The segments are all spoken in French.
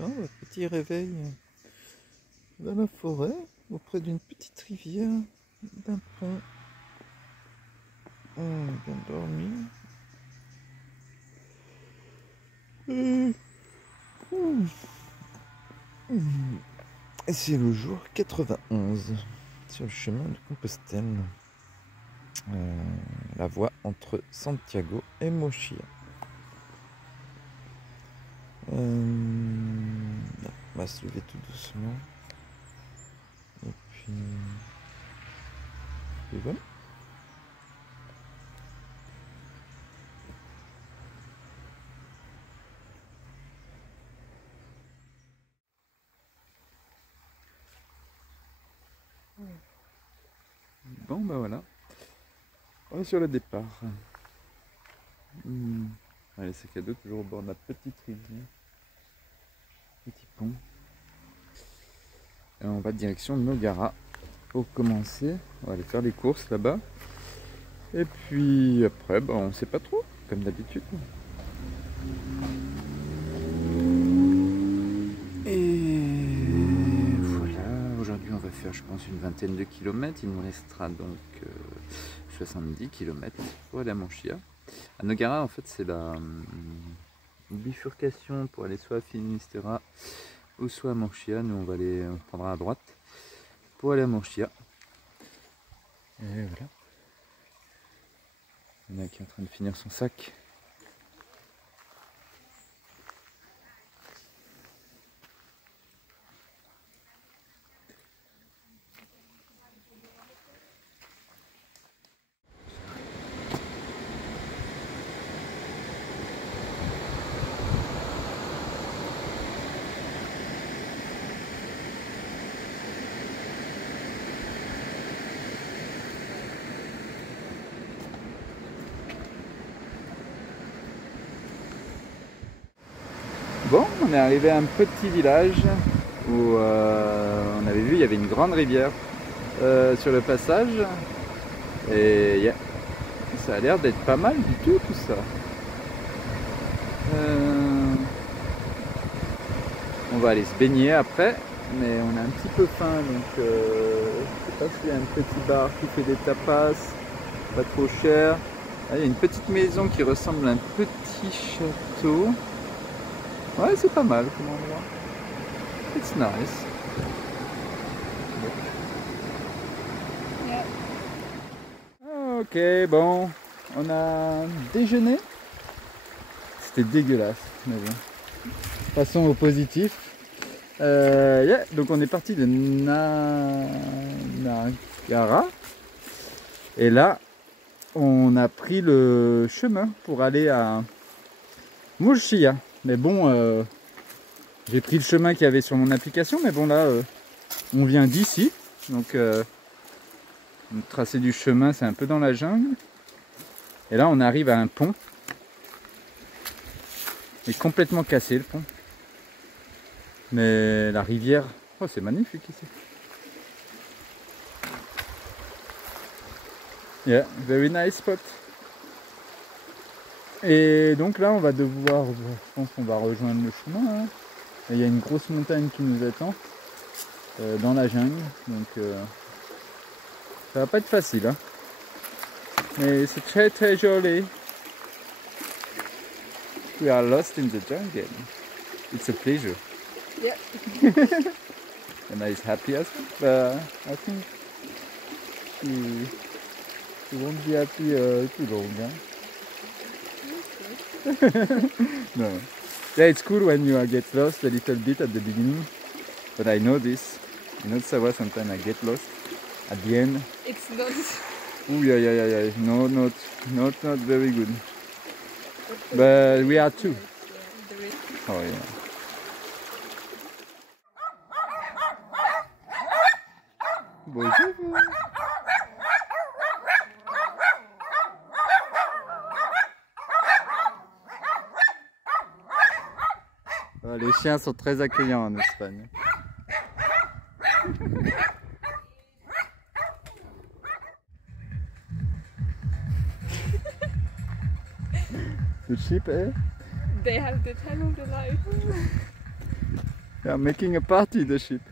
Oh, petit réveil dans la forêt, auprès d'une petite rivière, d'un pont. On a bien dormi. Et c'est le jour 91 sur le chemin de Compostelle. La voie entre Santiago et Mochia. On va se lever tout doucement. Et puis voilà. Bon bah voilà. On est sur le départ. Allez, c'est cadeau, toujours au bord de la petite rivière. Petit pont. Et on va direction Nogara pour commencer. On va aller faire les courses là-bas. Et puis après, bah, on sait pas trop, comme d'habitude. Et voilà, aujourd'hui on va faire je pense une vingtaine de kilomètres. Il nous restera donc 70 kilomètres pour aller à Mochia. À Nogara en fait c'est la bifurcation pour aller soit à Finistera ou soit à Mochia. Nous on prendra à droite pour aller à Mochia. Et voilà. Il y en a qui est en train de finir son sac. Bon, on est arrivé à un petit village où on avait vu il y avait une grande rivière sur le passage et yeah, ça a l'air d'être pas mal du tout ça. On va aller se baigner après, mais on a un petit peu faim donc je sais pas s'il y a un petit bar qui fait des tapas, pas trop cher. Ah, il y a une petite maison qui ressemble à un petit château. Ouais, c'est pas mal comme endroit. It's nice. Ok, bon, on a déjeuné. C'était dégueulasse, mais bon. Passons au positif. Yeah, donc on est parti de Nogara. Et là, on a pris le chemin pour aller à Mochia. Mais bon, j'ai pris le chemin qu'il y avait sur mon application. Mais bon, là, on vient d'ici. Donc, le tracé du chemin, c'est un peu dans la jungle. Et là, on arrive à un pont. Il est complètement cassé, le pont. Mais la rivière, oh, c'est magnifique ici. Yeah, very nice spot. Et donc là, on va devoir, je pense qu'on va rejoindre le chemin. Hein. Il y a une grosse montagne qui nous attend dans la jungle. Donc, ça va pas être facile. Hein. Mais c'est très très joli. We are lost in the jungle. It's a pleasure. Yeah. And is happy as well. I think she won't be happy too long. Huh? No. Yeah, it's cool when you get lost a little bit at the beginning. But I know this. You know, Sawa, sometimes I get lost at the end. It's not. Oh yeah. No, not very good. But we are two. Oh yeah. Bonjour. Ah, les chiens sont très accueillants en Espagne. The sheep, eh? They have the time of the life. They are making a party, the sheep.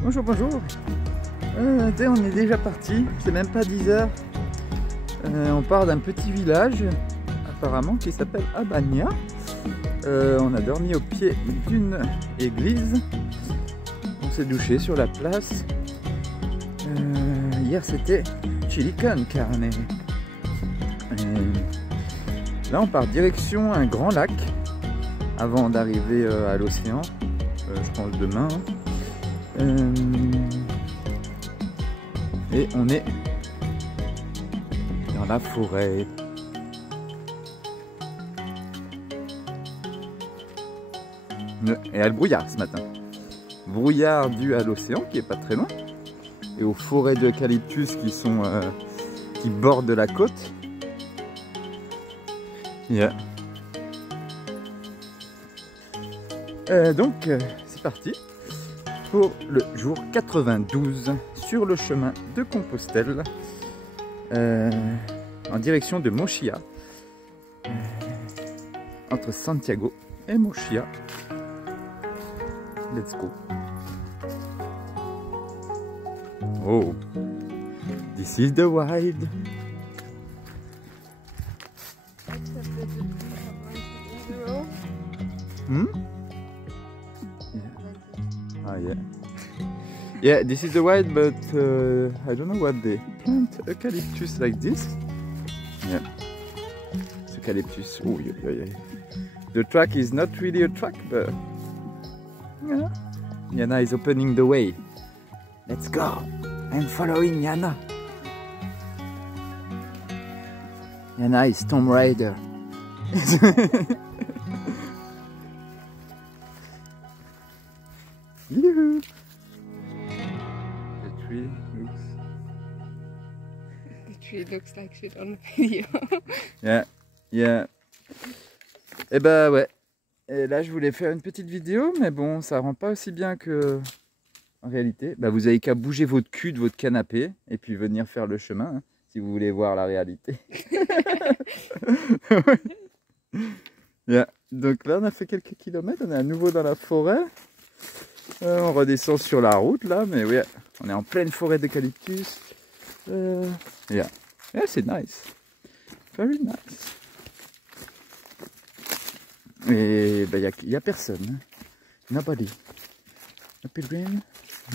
Bonjour, bonjour. On est déjà parti, c'est même pas 10 heures. On part d'un petit village, apparemment, qui s'appelle Abania. On a dormi au pied d'une église. On s'est douché sur la place. Hier c'était chili con carne. Là on part direction un grand lac avant d'arriver à l'océan. Je pense demain. Et on est dans la forêt. Et il y a le brouillard ce matin. Brouillard dû à l'océan qui est pas très loin. Et aux forêts d'eucalyptus qui bordent la côte. Yeah. Donc c'est parti pour le jour 92 sur le chemin de Compostelle en direction de Mochia, entre Santiago et Mochia. Let's go. Oh, this is the wild. Hmm? Ah yeah. Yeah, this is the wild, but I don't know what they plant eucalyptus like this. Yeah, it's eucalyptus. Oh yeah, yeah, yeah. The track is not really a track, but yeah. Yana is opening the way. Let's go. I'm following Yana. Yana is Tomb Raider. Yoo-hoo. The tree looks like shit on video. Yeah, yeah. Et bah ouais. Et là je voulais faire une petite vidéo, mais bon, ça rend pas aussi bien que en réalité. Bah vous avez qu'à bouger votre cul de votre canapé et puis venir faire le chemin hein, si vous voulez voir la réalité. Yeah. Donc là on a fait quelques kilomètres, on est à nouveau dans la forêt. On redescend sur la route là, mais oui, on est en pleine forêt d'eucalyptus. Yeah, c'est nice. Very nice. Et bah, y a personne. Hein. Nobody. No pilgrim,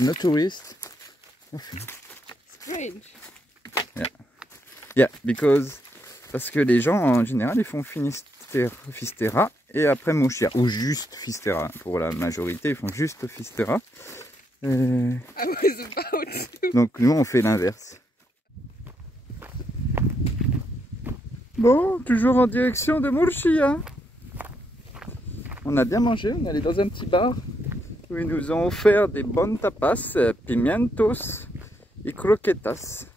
no tourist. Nothing. Strange. Yeah. Yeah, parce que les gens en général ils font Finisterra et après Mochia, ou juste Finisterra. Pour la majorité, ils font juste Finisterra. Donc nous on fait l'inverse. Bon, toujours en direction de Murcia. On a bien mangé, on est allé dans un petit bar où ils nous ont offert des bonnes tapas, pimientos et croquetas.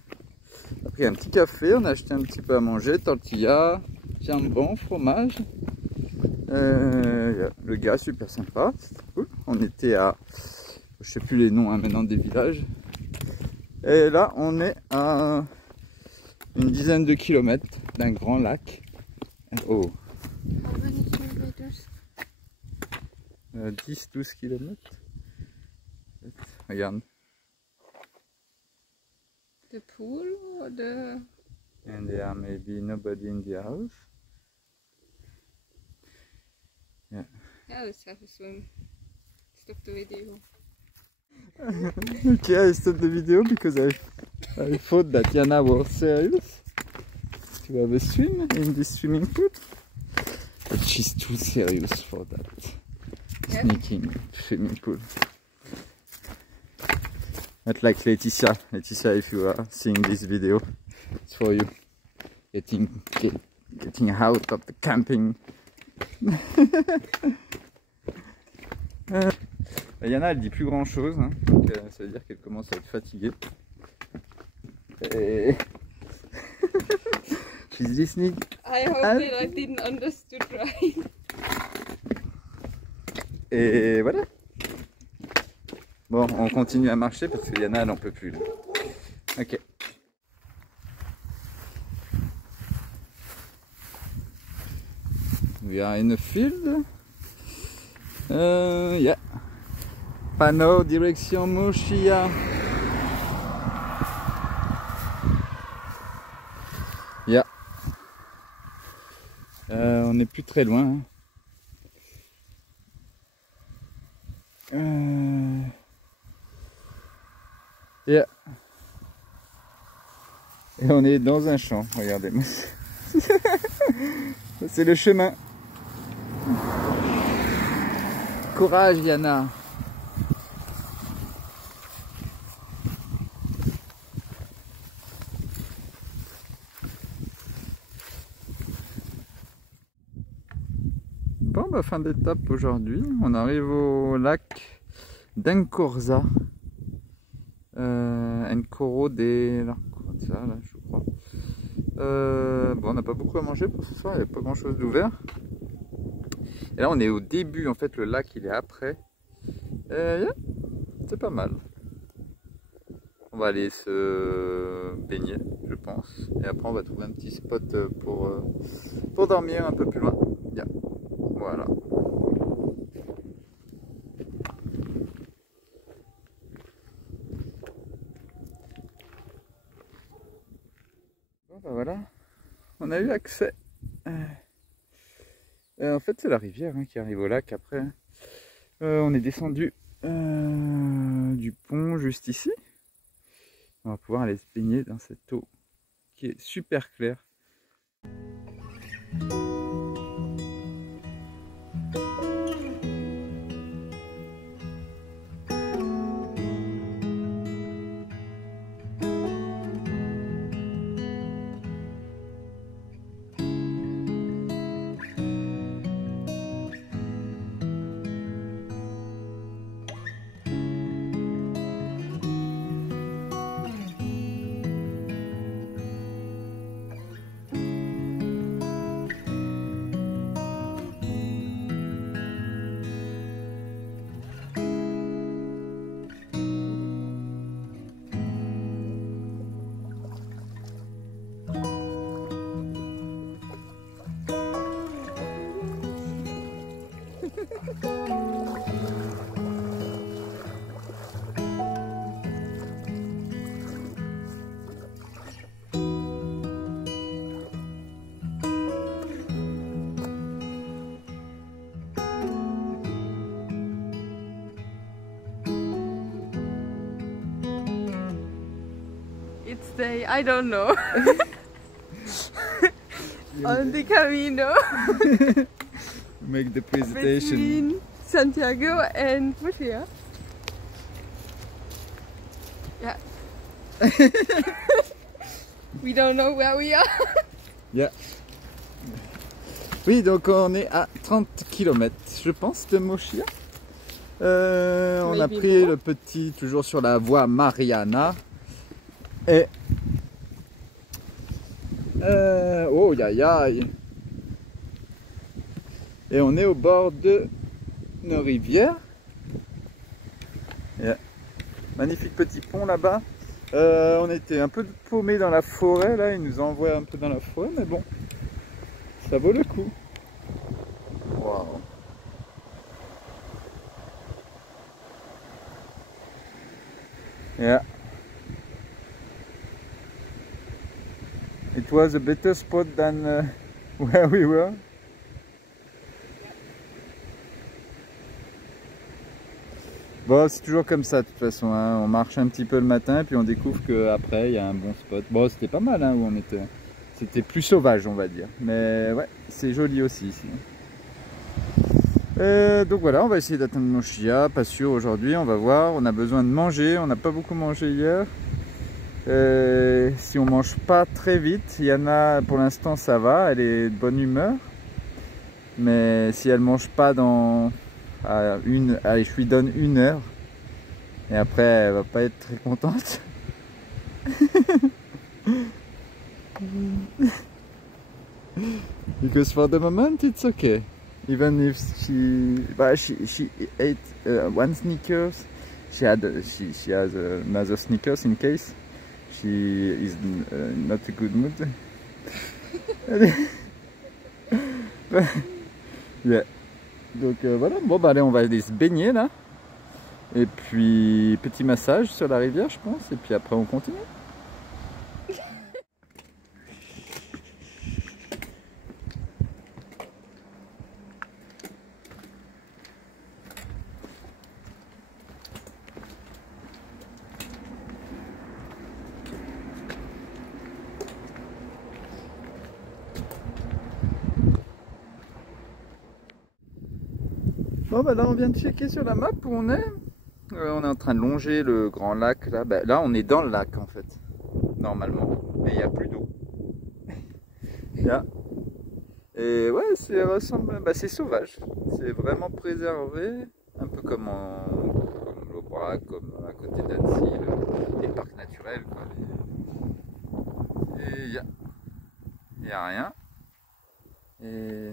On a pris un petit café, on a acheté un petit peu à manger, tortilla, jambon, fromage. Le gars super sympa, c'était cool. On était à, je sais plus les noms hein, maintenant des villages. Et là on est à une dizaine de kilomètres d'un grand lac. Oh. 10-12 km. Regarde. The pool or the... And there are maybe nobody in the house. Yeah. Yeah, let's have a swim. Stop the video. Okay, I stopped the video because I thought that Jana was serious to have a swim in this swimming pool. But she's too serious for that. Yeah. Sneaking swimming pool. Not like Laetitia. Laetitia, if you are seeing this video, it's for you. Getting out of the camping. Yana, elle dit plus grand chose, hein, donc ça veut dire qu'elle commence à être fatiguée. Et... She's listening. I hope that I didn't understood right. Et voilà. Bon, on continue à marcher parce que Yana, elle n'en peut plus. Là. Ok. We are in a field. Yeah. Panneau direction Mochia. Yeah. On n'est plus très loin. Hein. Yeah. Et on est dans un champ, regardez. C'est le chemin. Courage Yana. Bon, bah, fin d'étape aujourd'hui. On arrive au lac d'Encorza. Encoro de... ça, là, je crois. Bon, on n'a pas beaucoup à manger pour ce soir, il n'y a pas grand chose d'ouvert. Et là, on est au début, en fait, le lac, il est après. Yeah, c'est pas mal. On va aller se baigner, je pense. Et après, on va trouver un petit spot pour dormir un peu plus loin. Yeah. Voilà. Bon, bah voilà. On a eu accès. En fait, c'est la rivière hein, qui arrive au lac après. On est descendu du pont juste ici. On va pouvoir aller se baigner dans cette eau qui est super claire. It's the, I don't know. On the Camino Make the presentation. between Santiago and Mochia. Yeah. We don't know where we are. Yeah. Oui, donc on est à 30 km, je pense, de Mochia. On a pris le petit, toujours sur la voie Mariana. Et... oh, aïe aïe. Et on est au bord de nos rivières. Yeah. Magnifique petit pont là-bas. On était un peu paumé dans la forêt, là, ils nous envoient un peu dans la forêt, mais bon, ça vaut le coup. Wow. Yeah. It was a better spot than where we were. Bon, c'est toujours comme ça de toute façon, hein. On marche un petit peu le matin et puis on découvre qu'après il y a un bon spot. Bon, c'était pas mal, hein, où on était. C'était plus sauvage, on va dire. Mais ouais, c'est joli aussi ici. Donc voilà, on va essayer d'atteindre nos chias. Pas sûr aujourd'hui, on va voir. On a besoin de manger, on n'a pas beaucoup mangé hier. Si on mange pas très vite, Yana pour l'instant ça va, elle est de bonne humeur. Mais si elle mange pas dans... allez, je lui donne 1 heure. Et après, elle va pas être très contente. Because for the moment it's okay. Even if she ate 1 Snickers, she has another Snickers in case she is not a good mood. Yeah. Donc voilà, bon bah allez, on va aller se baigner là. Et puis petit massage sur la rivière je pense, et puis après on continue. Bon bah là on vient de checker sur la map où on est. On est en train de longer le grand lac là. Bah, là on est dans le lac en fait, normalement. Mais il n'y a plus d'eau. Là. Et ouais, c'est sauvage. C'est vraiment préservé. Un peu comme l'Aubrac, comme à côté d'Annecy, les parcs naturels, quoi. Et il n'y a rien. Et ouais,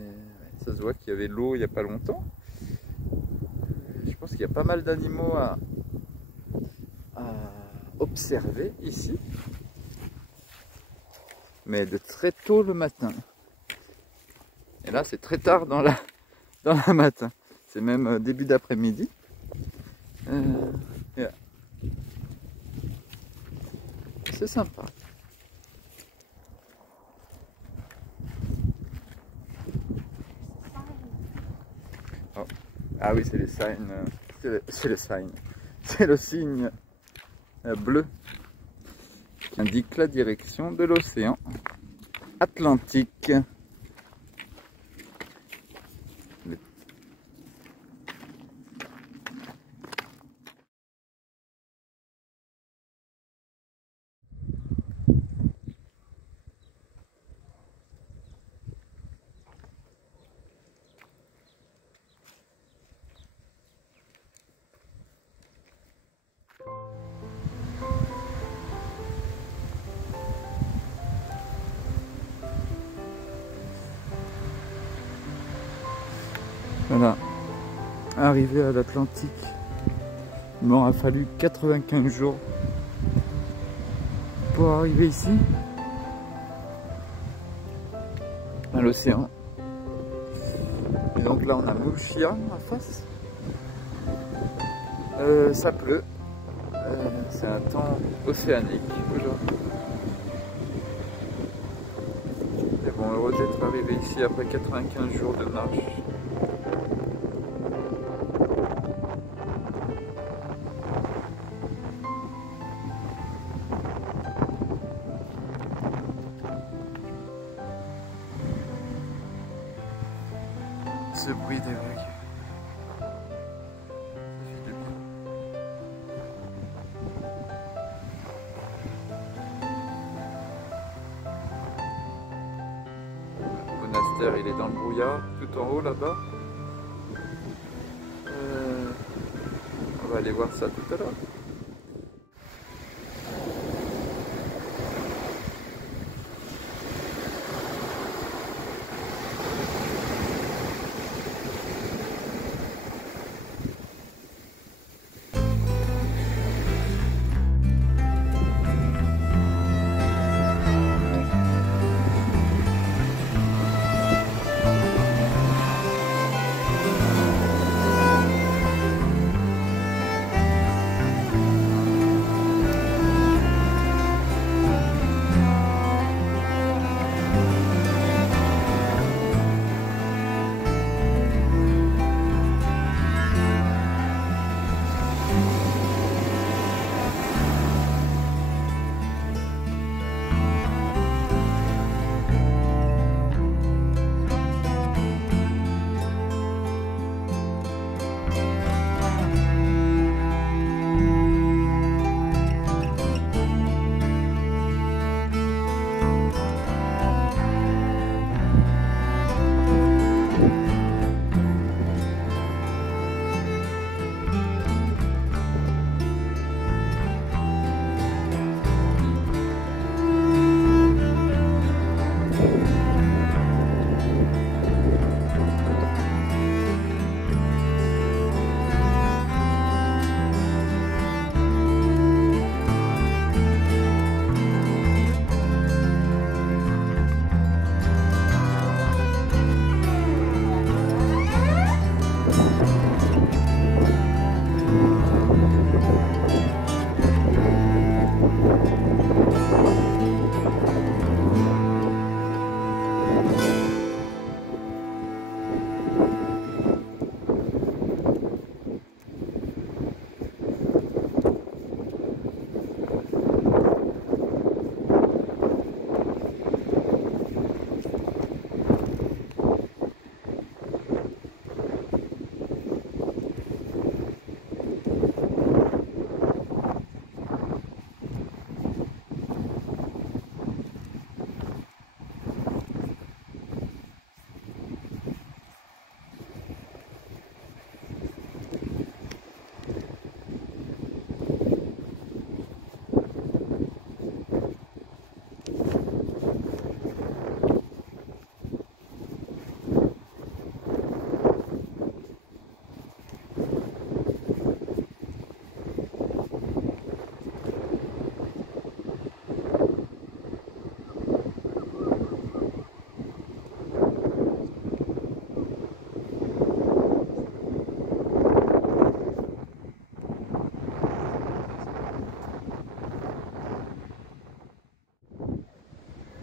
ça se voit qu'il y avait de l'eau il n'y a pas longtemps. Je pense qu'il y a pas mal d'animaux à observer ici. Mais de très tôt le matin. Et là c'est très tard dans la matin. C'est même début d'après-midi. Yeah. C'est sympa. Oh. Ah oui, c'est les signes. C'est le signe bleu qui indique la direction de l'océan Atlantique. Voilà, arrivé à l'Atlantique, il m'aura fallu 95 jours pour arriver ici, à l'océan. Et donc là on a Moulchia en face, ça pleut, c'est un temps océanique aujourd'hui. Et bon, heureux d'être arrivé ici après 95 jours de marche. Ce bruit des vagues, ça fait du bien. Le monastère il est dans le brouillard, tout en haut là-bas. On va aller voir ça tout à l'heure.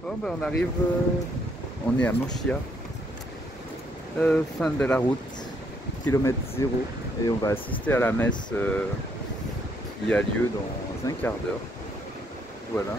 Bon, ben on arrive, on est à Mochia, fin de la route, kilomètre 0, et on va assister à la messe qui a lieu dans un quart d'heure. Voilà.